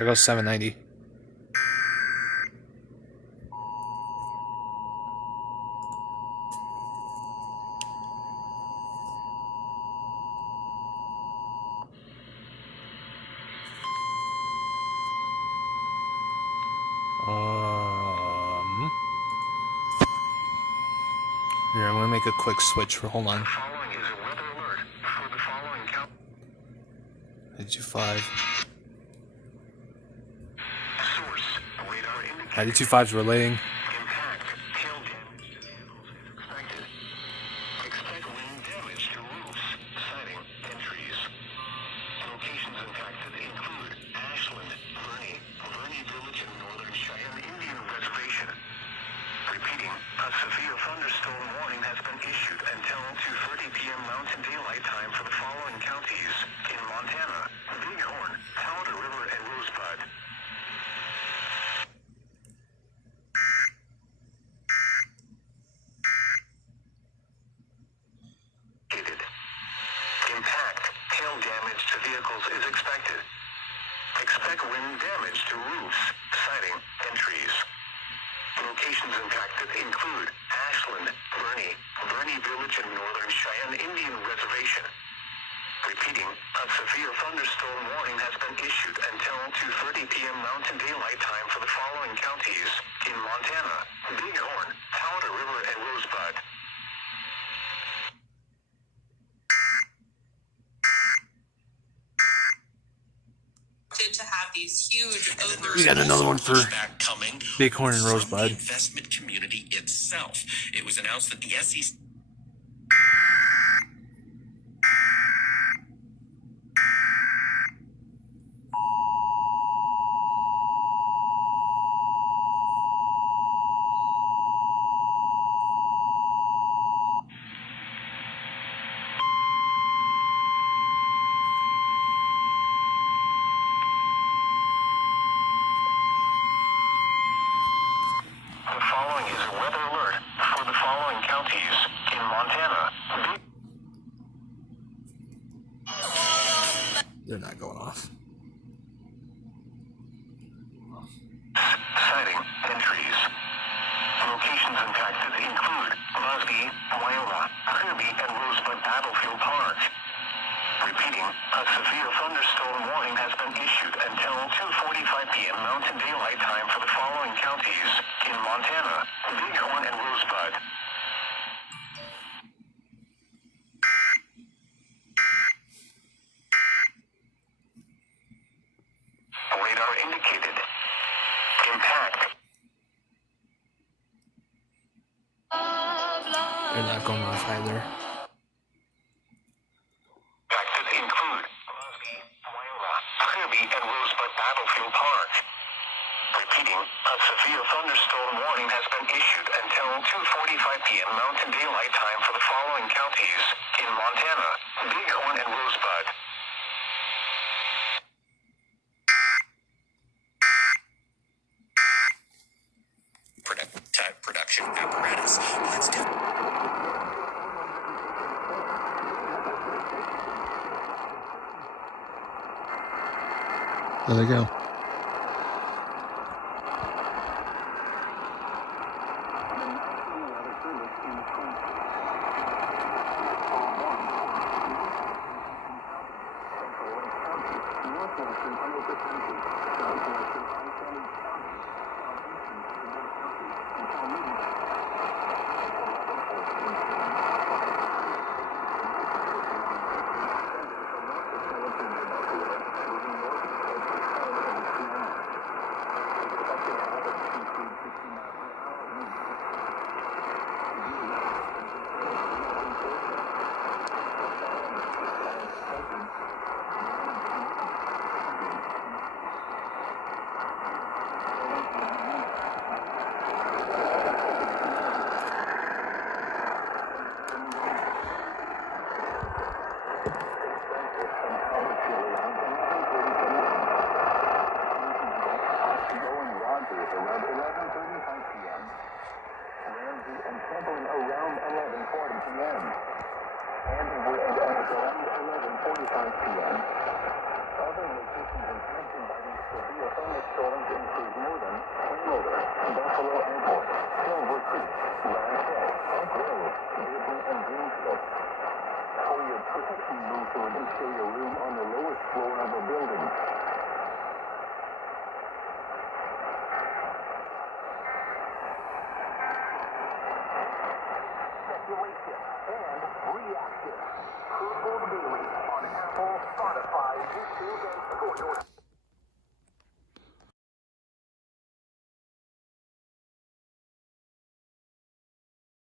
There goes 790. Here, I'm gonna make a quick switch for. Hold on. 925. 925's relaying. To have these huge we got another one for Bighorn and Rosebud. Investment community itself. It was announced that the SEC. They're not going off. Sighting entries. Locations impacted include Mosby, Wyola, Kirby, and Rosebud Battlefield Park. Repeating, a severe thunderstorm warning has been issued until 2:45 p.m. Mountain Daylight Time for the following counties in Montana: Bighorn and Rosebud. Radar indicated. Impact. They're not going off either. Impacted include Mosby, Wyola, Kirby, and Rosebud Battlefield Park. Repeating, a severe thunderstorm warning has been issued until 2:45 p.m. Mountain Daylight Time for the following counties in Montana: Bighorn and Rosebud. Production apparatus. Let's do. There they go. daily on Apple, Spotify, YouTube, and of course,